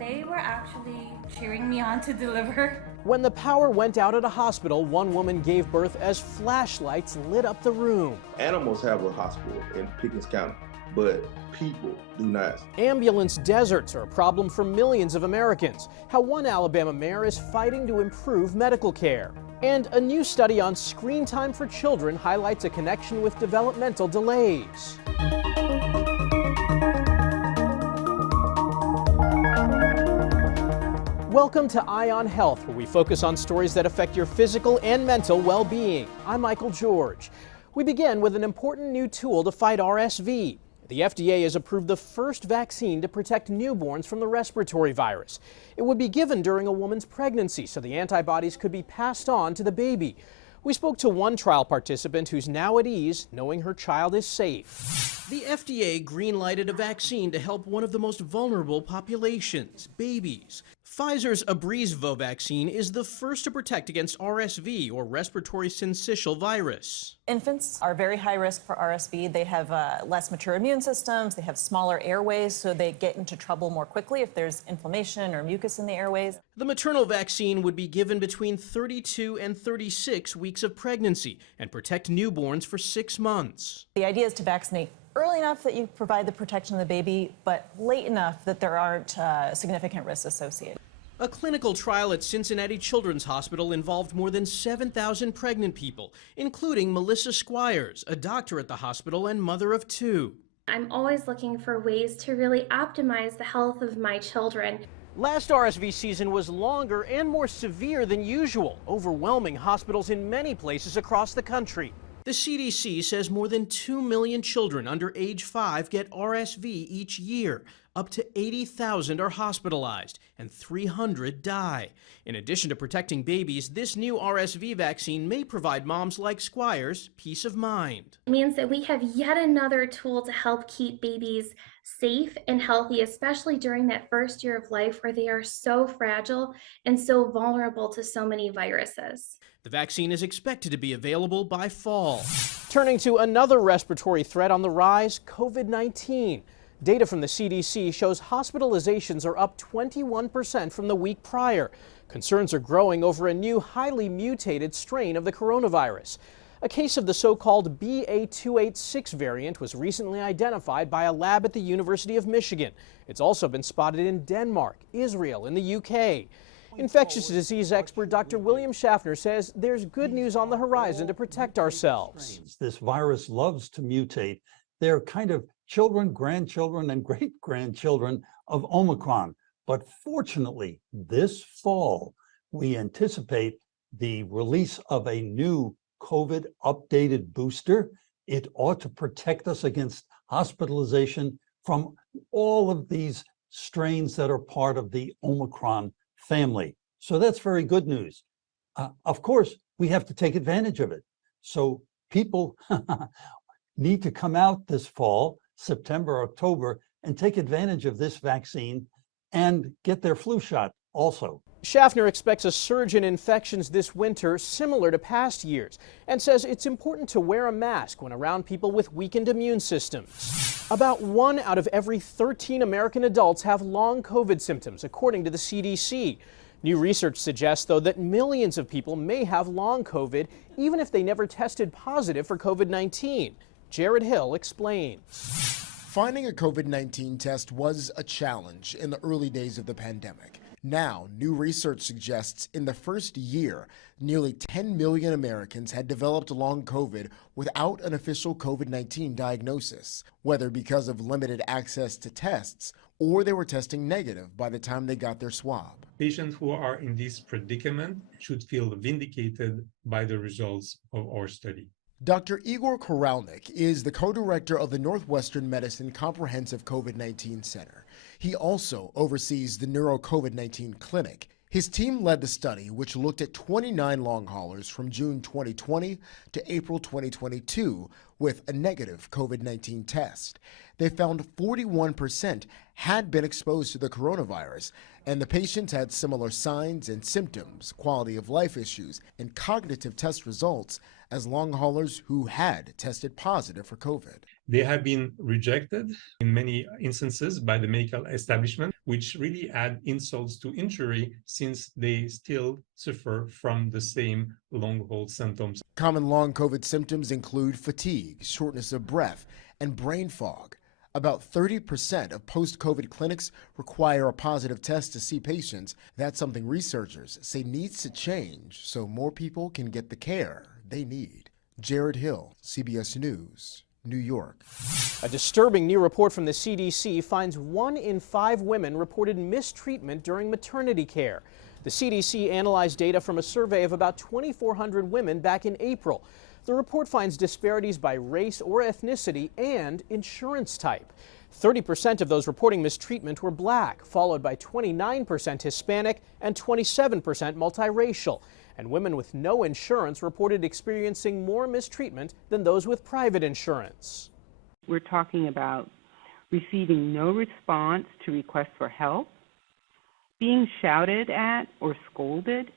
They were actually cheering me on to deliver. When the power went out at a hospital, one woman gave birth as flashlights lit up the room. Animals have a hospital in Pickens County, but people do not. Ambulance deserts are a problem for millions of Americans. How one Alabama mayor is fighting to improve medical care. And a new study on screen time for children highlights a connection with developmental delays. Welcome to Eye on Health, where we focus on stories that affect your physical and mental well-being. I'm Michael George. We begin with an important new tool to fight RSV. The FDA has approved the first vaccine to protect newborns from the respiratory virus. It would be given during a woman's pregnancy, so the antibodies could be passed on to the baby. We spoke to one trial participant who's now at ease, knowing her child is safe. The FDA green-lighted a vaccine to help one of the most vulnerable populations, babies. Pfizer's Abrezvo vaccine is the first to protect against RSV, or respiratory syncytial virus. Infants are very high risk for RSV. They have less mature immune systems, they have smaller airways, so they get into trouble more quickly if there's inflammation or mucus in the airways. The maternal vaccine would be given between 32 and 36 weeks of pregnancy and protect newborns for 6 months. The idea is to vaccinate early enough that you provide the protection of the baby, but late enough that there aren't significant risks associated. A clinical trial at Cincinnati Children's Hospital involved more than 7,000 pregnant people, including Melissa Squires, a doctor at the hospital and mother of 2. I'm always looking for ways to really optimize the health of my children. Last RSV season was longer and more severe than usual, overwhelming hospitals in many places across the country. The CDC says more than 2 million children under age 5 get RSV each year. Up to 80,000 are hospitalized and 300 die. In addition to protecting babies, this new RSV vaccine may provide moms like Squires peace of mind. It means that we have yet another tool to help keep babies safe and healthy, especially during that first year of life where they are so fragile and so vulnerable to so many viruses. The vaccine is expected to be available by fall. Turning to another respiratory threat on the rise, COVID-19. Data from the CDC shows hospitalizations are up 21% from the week prior. Concerns are growing over a new highly mutated strain of the coronavirus. A case of the so-called BA.286 variant was recently identified by a lab at the University of Michigan. It's also been spotted in Denmark, Israel, and the UK. Infectious disease expert Dr. William Schaffner says there's good news on the horizon to protect ourselves. This virus loves to mutate. They're kind of children, grandchildren, and great-grandchildren of Omicron. But fortunately, this fall, we anticipate the release of a new COVID updated booster. It ought to protect us against hospitalization from all of these strains that are part of the Omicron family. So that's very good news. Of course, we have to take advantage of it. So people need to come out this fall, September, October, and take advantage of this vaccine and get their flu shot also. Schaffner expects a surge in infections this winter similar to past years and says it's important to wear a mask when around people with weakened immune systems. About 1 out of every 13 American adults have long COVID symptoms, according to the CDC. New research suggests, though, that millions of people may have long COVID even if they never tested positive for COVID-19. Jared Hill explains. Finding a COVID-19 test was a challenge in the early days of the pandemic. Now, new research suggests in the first year, nearly 10 million Americans had developed long COVID without an official COVID-19 diagnosis, whether because of limited access to tests or they were testing negative by the time they got their swab. Patients who are in this predicament should feel vindicated by the results of our study. Dr. Igor Koralnik is the co-director of the Northwestern Medicine Comprehensive COVID-19 Center. He also oversees the Neuro COVID-19 Clinic. His team led the study, which looked at 29 long haulers from June 2020 to April 2022 with a negative COVID-19 test. They found 41% had been exposed to the coronavirus, and the patients had similar signs and symptoms, quality of life issues, and cognitive test results as long haulers who had tested positive for COVID. They have been rejected in many instances by the medical establishment, which really add insults to injury since they still suffer from the same long-haul symptoms. Common long COVID symptoms include fatigue, shortness of breath, and brain fog. About 30% of post-COVID clinics require a positive test to see patients. That's something researchers say needs to change so more people can get the care they need. Jared Hill, CBS News, New York. A disturbing new report from the CDC finds 1 in 5 women reported mistreatment during maternity care. The CDC analyzed data from a survey of about 2,400 women back in April. The report finds disparities by race or ethnicity and insurance type. 30% of those reporting mistreatment were black, followed by 29% Hispanic and 27% multiracial. And women with no insurance reported experiencing more mistreatment than those with private insurance. We're talking about receiving no response to requests for help, being shouted at or scolded,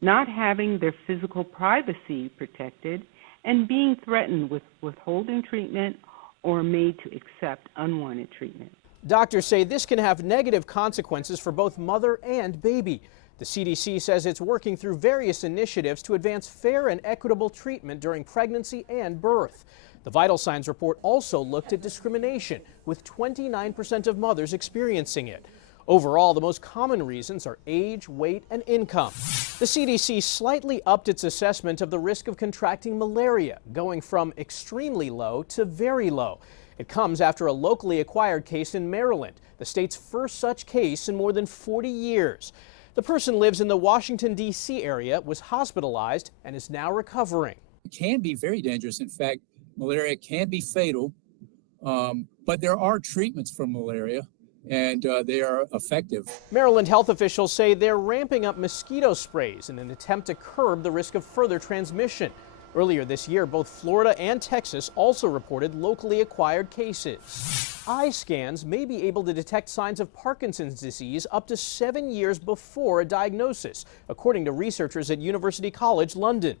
not having their physical privacy protected, and being threatened with withholding treatment or made to accept unwanted treatment. Doctors say this can have negative consequences for both mother and baby. The CDC says it's working through various initiatives to advance fair and equitable treatment during pregnancy and birth. The Vital Signs report also looked at discrimination, with 29% of mothers experiencing it. Overall, the most common reasons are age, weight, and income. The CDC slightly upped its assessment of the risk of contracting malaria, going from extremely low to very low. It comes after a locally acquired case in Maryland, the state's first such case in more than 40 years. The person lives in the Washington, D.C. area, was hospitalized, and is now recovering. It can be very dangerous. In fact, malaria can be fatal, but there are treatments for malaria, and they are effective. Maryland health officials say they're ramping up mosquito sprays in an attempt to curb the risk of further transmission. Earlier this year, both Florida and Texas also reported locally acquired cases. Eye scans may be able to detect signs of Parkinson's disease up to 7 years before a diagnosis, according to researchers at University College London.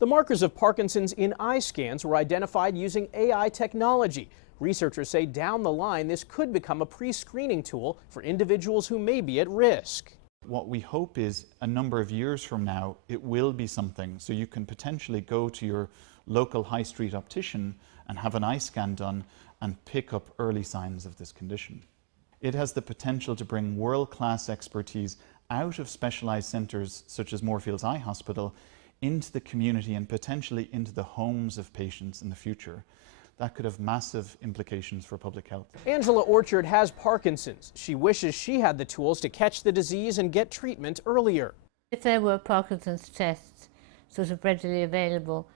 The markers of Parkinson's in eye scans were identified using AI technology. Researchers say down the line, this could become a pre-screening tool for individuals who may be at risk. What we hope is a number of years from now, it will be something. So you can potentially go to your local high street optician and have an eye scan done and pick up early signs of this condition. It has the potential to bring world-class expertise out of specialized centres such as Moorfields Eye Hospital into the community and potentially into the homes of patients in the future. That could have massive implications for public health. Angela Orchard has Parkinson's. She wishes she had the tools to catch the disease and get treatment earlier. If there were Parkinson's tests sort of readily available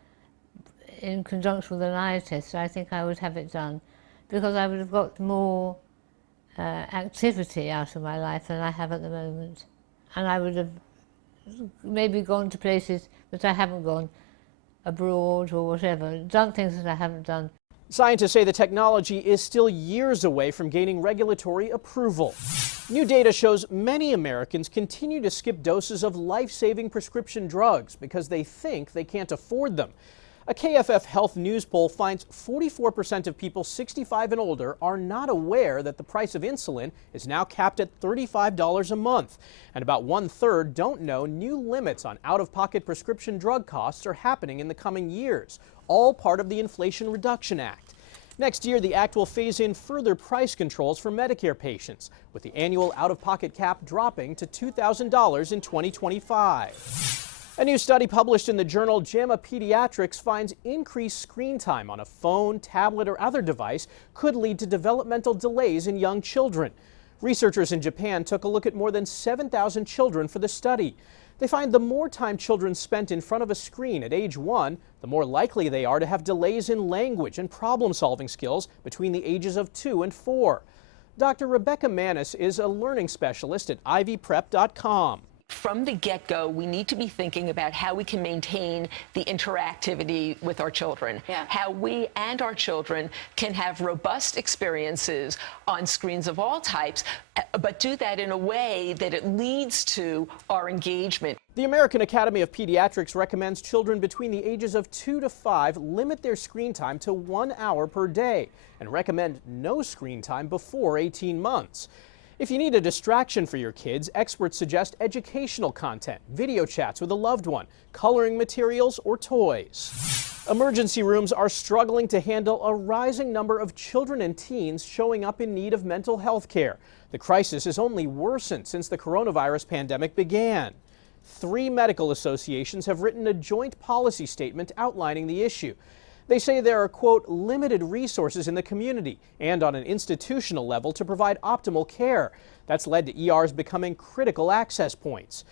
in conjunction with an eye test, I think I would have it done, because I would have got more activity out of my life than I have at the moment. And I would have maybe gone to places that I haven't gone, abroad or whatever, done things that I haven't done. Scientists say the technology is still years away from gaining regulatory approval. New data shows many Americans continue to skip doses of life-saving prescription drugs because they think they can't afford them. A KFF Health News poll finds 44% of people 65 and older are not aware that the price of insulin is now capped at $35 a month. And about 1/3 don't know new limits on out-of-pocket prescription drug costs are happening in the coming years, all part of the Inflation Reduction Act. Next year, the act will phase in further price controls for Medicare patients, with the annual out-of-pocket cap dropping to $2,000 in 2025. A new study published in the journal JAMA Pediatrics finds increased screen time on a phone, tablet, or other device could lead to developmental delays in young children. Researchers in Japan took a look at more than 7,000 children for the study. They find the more time children spent in front of a screen at age 1, the more likely they are to have delays in language and problem-solving skills between the ages of 2 and 4. Dr. Rebecca Manis is a learning specialist at ivyprep.com. From the get-go, we need to be thinking about how we can maintain the interactivity with our children, how we and our children can have robust experiences on screens of all types, but do that in a way that it leads to our engagement. The American Academy of Pediatrics recommends children between the ages of 2 to 5 limit their screen time to 1 hour per day and recommend no screen time before 18 months. If you need a distraction for your kids, experts suggest educational content, video chats with a loved one, coloring materials, or toys. Emergency rooms are struggling to handle a rising number of children and teens showing up in need of mental health care. The crisis has only worsened since the coronavirus pandemic began. 3 medical associations have written a joint policy statement outlining the issue. They say there are, quote, limited resources in the community and on an institutional level to provide optimal care. That's led to ERs becoming critical access points.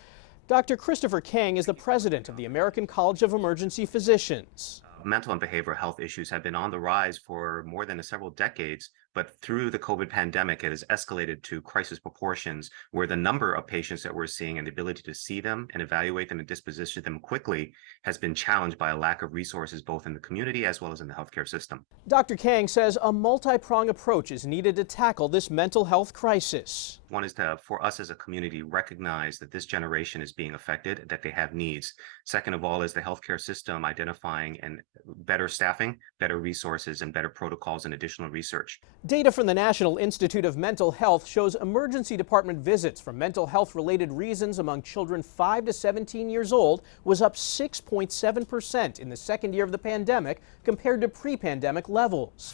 Dr. Christopher Kang is the president of the American College of Emergency Physicians. Mental and behavioral health issues have been on the rise for more than several decades, but through the COVID pandemic, it has escalated to crisis proportions where the number of patients that we're seeing and the ability to see them and evaluate them and disposition them quickly has been challenged by a lack of resources both in the community as well as in the healthcare system. Dr. Kang says a multi-pronged approach is needed to tackle this mental health crisis. One is to, for us as a community, recognize that this generation is being affected, that they have needs. Second of all is the healthcare system identifying and better staffing, better resources, and better protocols and additional research. Data from the National Institute of Mental Health shows emergency department visits for mental health related reasons among children 5 to 17 years old was up 6.7% in the second year of the pandemic compared to pre-pandemic levels.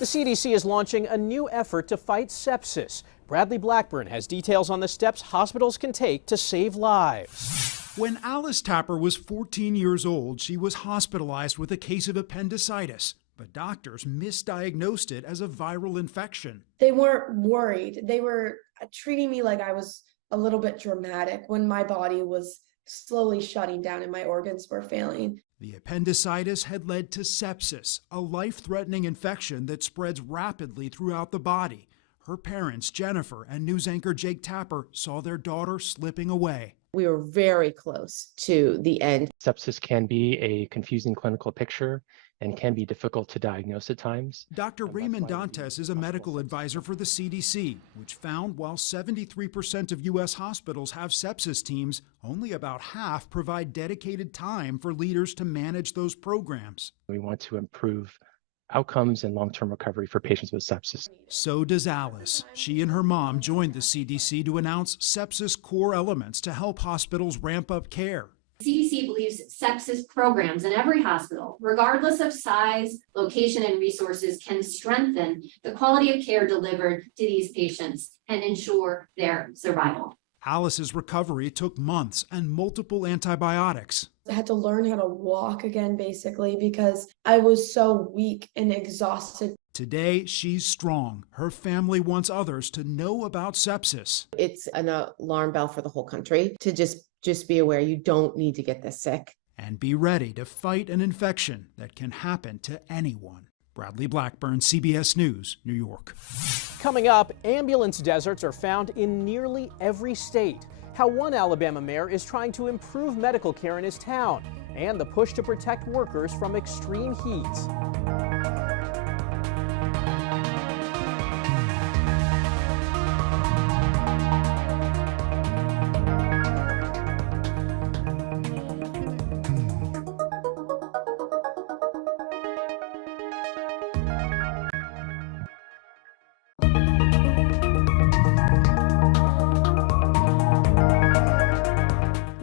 The CDC is launching a new effort to fight sepsis. Bradley Blackburn has details on the steps hospitals can take to save lives. When Alice Tapper was 14 years old, she was hospitalized with a case of appendicitis, but doctors misdiagnosed it as a viral infection. They weren't worried. They were treating me like I was a little bit dramatic when my body was slowly shutting down and my organs were failing. The appendicitis had led to sepsis, a life-threatening infection that spreads rapidly throughout the body. Her parents, Jennifer and news anchor Jake Tapper, saw their daughter slipping away. We were very close to the end. Sepsis can be a confusing clinical picture and can be difficult to diagnose at times. Dr. Raymond Dantes is a medical advisor for the CDC, which found while 73% of U.S. hospitals have sepsis teams, only about half provide dedicated time for leaders to manage those programs. We want to improve outcomes and long-term recovery for patients with sepsis. So does Alice. She and her mom joined the CDC to announce sepsis core elements to help hospitals ramp up care. CDC believes sepsis programs in every hospital, regardless of size, location, and resources, can strengthen the quality of care delivered to these patients and ensure their survival. Alice's recovery took months and multiple antibiotics. I had to learn how to walk again, basically, because I was so weak and exhausted. Today, she's strong. Her family wants others to know about sepsis. It's an alarm bell for the whole country to just be aware you don't need to get this sick. And be ready to fight an infection that can happen to anyone. Bradley Blackburn, CBS News, New York. Coming up, ambulance deserts are found in nearly every state. How one Alabama mayor is trying to improve medical care in his town, and the push to protect workers from extreme heat.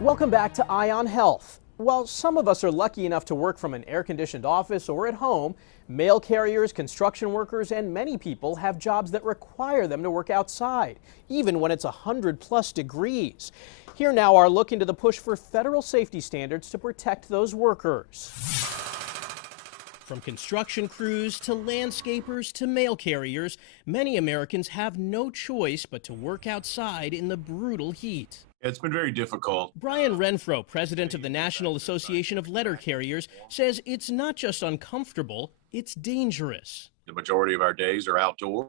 Welcome back to Eye on Health. While some of us are lucky enough to work from an air-conditioned office or at home, mail carriers, construction workers, and many people have jobs that require them to work outside, even when it's 100+ degrees. Here now are look into the push for federal safety standards to protect those workers. From construction crews to landscapers to mail carriers, many Americans have no choice but to work outside in the brutal heat. It's been very difficult. Brian Renfro, president of the National Association of Letter Carriers, says it's not just uncomfortable, it's dangerous. The majority of our days are outdoors,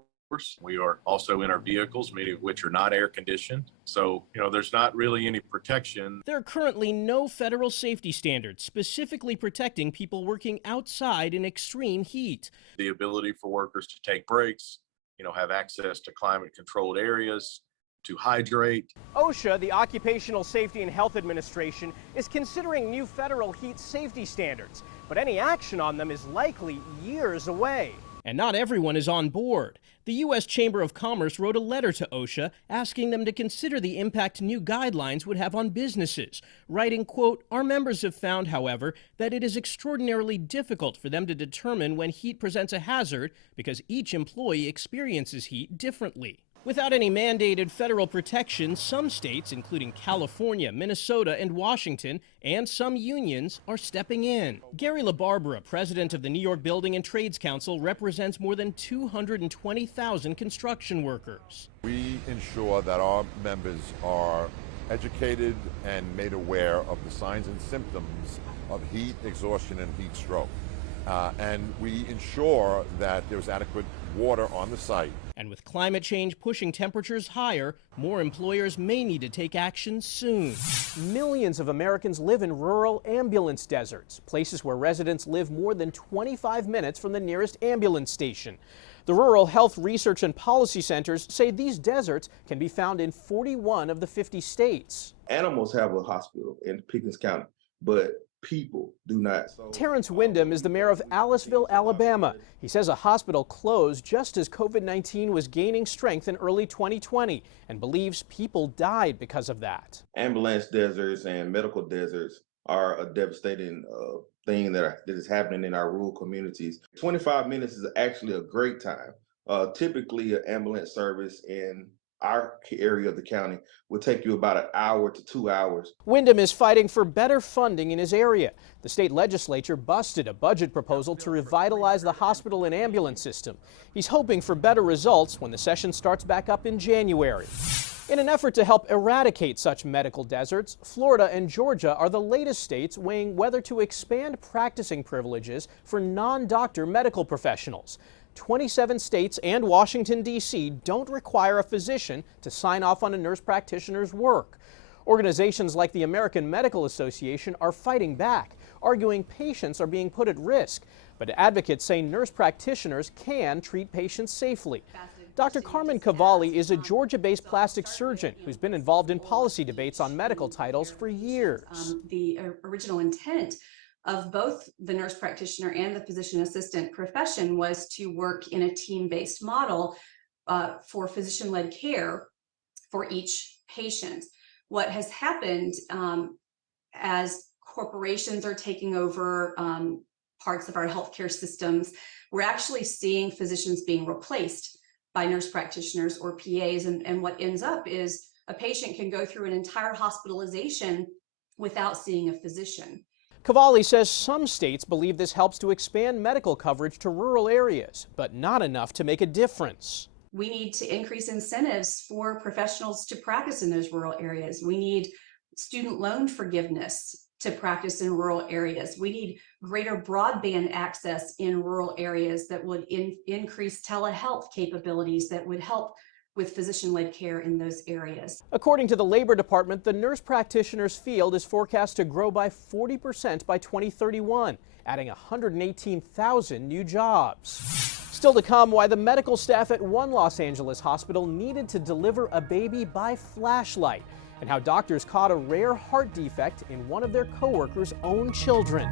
We are also in our vehicles, many of which are not air conditioned. So, there's not really any protection. There are currently no federal safety standards specifically protecting people working outside in extreme heat. The ability for workers to take breaks, have access to climate controlled areas, to hydrate. OSHA, the Occupational Safety and Health Administration, is considering new federal heat safety standards, but any action on them is likely years away. And not everyone is on board. The U.S. Chamber of Commerce wrote a letter to OSHA asking them to consider the impact new guidelines would have on businesses, writing, quote, "Our members have found, however, that it is extraordinarily difficult for them to determine when heat presents a hazard because each employee experiences heat differently." Without any mandated federal protection, some states, including California, Minnesota, and Washington, and some unions, are stepping in. Gary LaBarbera, president of the New York Building and Trades Council, represents more than 220,000 construction workers. We ensure that our members are educated and made aware of the signs and symptoms of heat exhaustion and heat stroke. And we ensure that there's adequate water on the site. And with climate change pushing temperatures higher, more employers may need to take action soon. Millions of Americans live in rural ambulance deserts, places where residents live more than 25 minutes from the nearest ambulance station. The Rural Health Research and Policy Centers say these deserts can be found in 41 of the 50 states. Animals have a hospital in Pickens County, but people do not. Terrence Wyndham is the mayor of Aliceville, Alabama. He says a hospital closed just as COVID-19 was gaining strength in early 2020 and believes people died because of that. Ambulance deserts and medical deserts are a devastating thing that is happening in our rural communities. 25 minutes is actually a great time. Typically, an ambulance service in our area of the county will take you about an hour to 2 hours. Wyndham is fighting for better funding in his area. The state legislature busted a budget proposal to revitalize the hospital and ambulance system. He's hoping for better results when the session starts back up in January. In an effort to help eradicate such medical deserts, Florida and Georgia are the latest states weighing whether to expand practicing privileges for non-doctor medical professionals. 27 states and Washington, D.C. don't require a physician to sign off on a nurse practitioner's work. Organizations like the American Medical Association are fighting back, arguing patients are being put at risk. But advocates say nurse practitioners can treat patients safely. Dr. Carmen Cavalli is a Georgia-based plastic surgeon who's been involved in policy debates on medical titles for years. The original intent of both the nurse practitioner and the physician assistant profession was to work in a team-based model for physician-led care for each patient. What has happened as corporations are taking over parts of our healthcare systems, we're actually seeing physicians being replaced by nurse practitioners or PAs, and what ends up is a patient can go through an entire hospitalization without seeing a physician. Cavalli says some states believe this helps to expand medical coverage to rural areas, but not enough to make a difference. We need to increase incentives for professionals to practice in those rural areas. We need student loan forgiveness to practice in rural areas. We need greater broadband access in rural areas that would increase telehealth capabilities that would help with physician-led care in those areas. According to the Labor Department, the nurse practitioners field is forecast to grow by 40% by 2031, adding 118,000 new jobs. Still to come, why the medical staff at one Los Angeles hospital needed to deliver a baby by flashlight, and how doctors caught a rare heart defect in one of their coworkers' own children.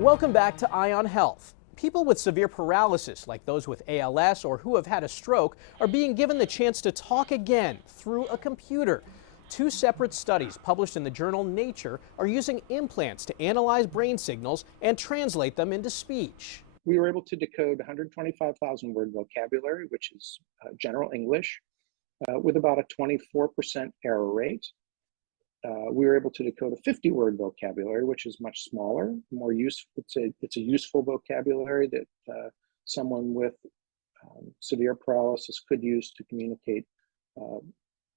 Welcome back to Eye on Health. People with severe paralysis, like those with ALS or who have had a stroke, are being given the chance to talk again through a computer. Two separate studies published in the journal Nature are using implants to analyze brain signals and translate them into speech. We were able to decode 125,000 word vocabulary, which is general English, with about a 24% error rate. We were able to decode a 50-word vocabulary, which is much smaller, more useful. It's a useful vocabulary that someone with severe paralysis could use to communicate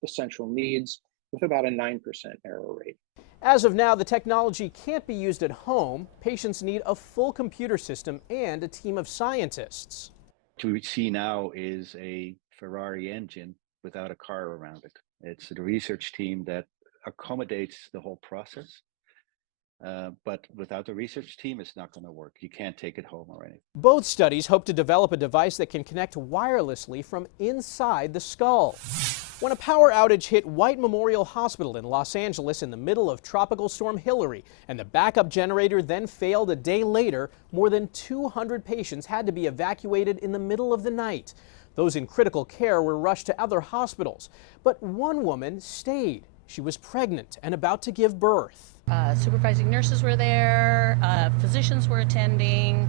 essential needs, with about a 9% error rate. As of now, the technology can't be used at home. Patients need a full computer system and a team of scientists. What we see now is a Ferrari engine without a car around it. It's the research team that accommodates the whole process. But without the research team, it's not going to work. You can't take it home or anything. Both studies hope to develop a device that can connect wirelessly from inside the skull. When a power outage hit White Memorial Hospital in Los Angeles in the middle of Tropical Storm Hilary, and the backup generator then failed a day later, more than 200 patients had to be evacuated in the middle of the night. Those in critical care were rushed to other hospitals, but one woman stayed. She was pregnant and about to give birth. Supervising nurses were there, physicians were attending,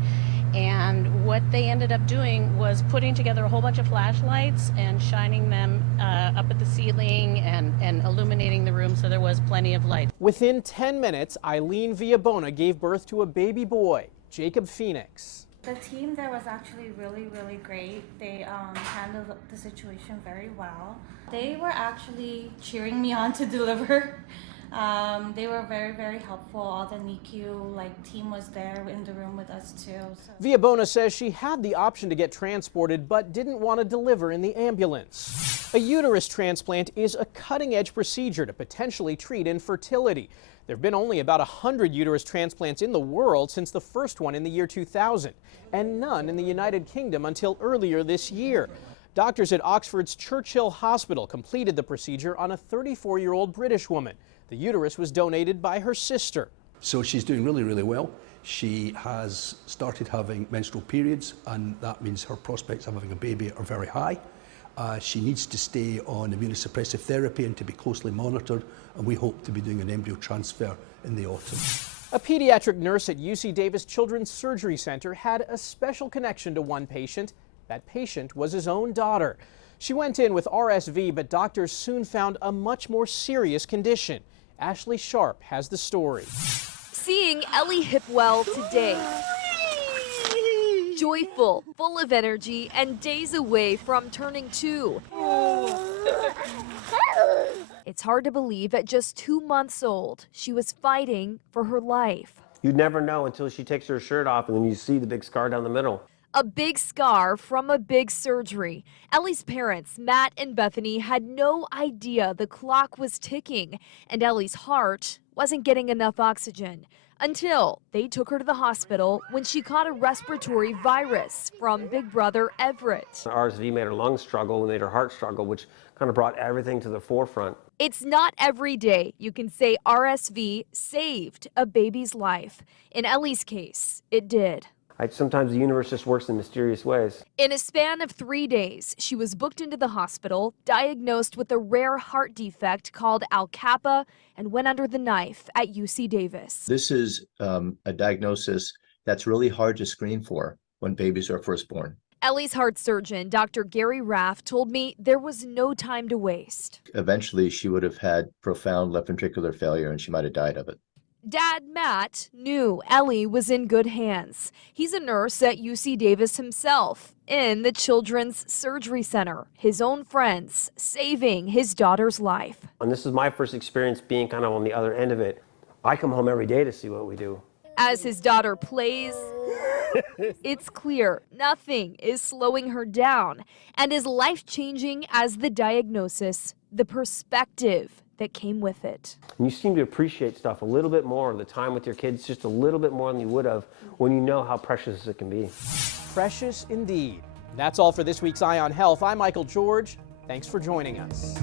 and what they ended up doing was putting together a whole bunch of flashlights and shining them up at the ceiling and illuminating the room so there was plenty of light. Within 10 minutes, Eileen Villabona gave birth to a baby boy, Jacob Phoenix. The team there was actually really great. They handled the situation very well. They were actually cheering me on to deliver. They were very helpful. All the NICU team was there in the room with us too. So. Villabona says she had the option to get transported but didn't want to deliver in the ambulance. A uterus transplant is a cutting-edge procedure to potentially treat infertility. There have been only about 100 uterus transplants in the world since the first one in the year 2000, and none in the United Kingdom until earlier this year. Doctors at Oxford's Churchill Hospital completed the procedure on a 34-year-old British woman. The uterus was donated by her sister. So she's doing really well. She has started having menstrual periods, and that means her prospects of having a baby are very high. She needs to stay on immunosuppressive therapy and to be closely monitored, and we hope to be doing an embryo transfer in the autumn. A pediatric nurse at UC Davis Children's Surgery Center had a special connection to one patient. That patient was his own daughter. She went in with RSV, but doctors soon found a much more serious condition. Ashley Sharp has the story. Seeing Ellie Hipwell today. Joyful, full of energy, and days away from turning 2. It's hard to believe at just 2 months old, she was fighting for her life. You'd never know until she takes her shirt off and then you see the big scar down the middle. A big scar from a big surgery. Ellie's parents, Matt and Bethany, had no idea the clock was ticking and Ellie's heart wasn't getting enough oxygen until they took her to the hospital when she caught a respiratory virus from Big Brother Everett. RSV made her lungs struggle and made her heart struggle, which kind of brought everything to the forefront. It's not every day you can say RSV saved a baby's life. In Ellie's case, it did. Sometimes the universe just works in mysterious ways. In a span of 3 days, she was booked into the hospital, diagnosed with a rare heart defect called Al Kappa, and went under the knife at UC Davis. This is a diagnosis that's really hard to screen for when babies are first born. Ellie's heart surgeon, Dr. Gary Raff, told me there was no time to waste. Eventually, she would have had profound left ventricular failure and she might have died of it. Dad, Matt, knew Ellie was in good hands. He's a nurse at UC Davis himself, in the Children's Surgery Center. His own friends saving his daughter's life. And this is my first experience being kind of on the other end of it. I come home every day to see what we do. As his daughter plays, it's clear nothing is slowing her down and is life-changing as the diagnosis, the perspective that came with it. And you seem to appreciate stuff a little bit more, the time with your kids, just a little bit more than you would have when you know how precious it can be. Precious indeed. That's all for this week's Eye on Health. I'm Michael George. Thanks for joining us.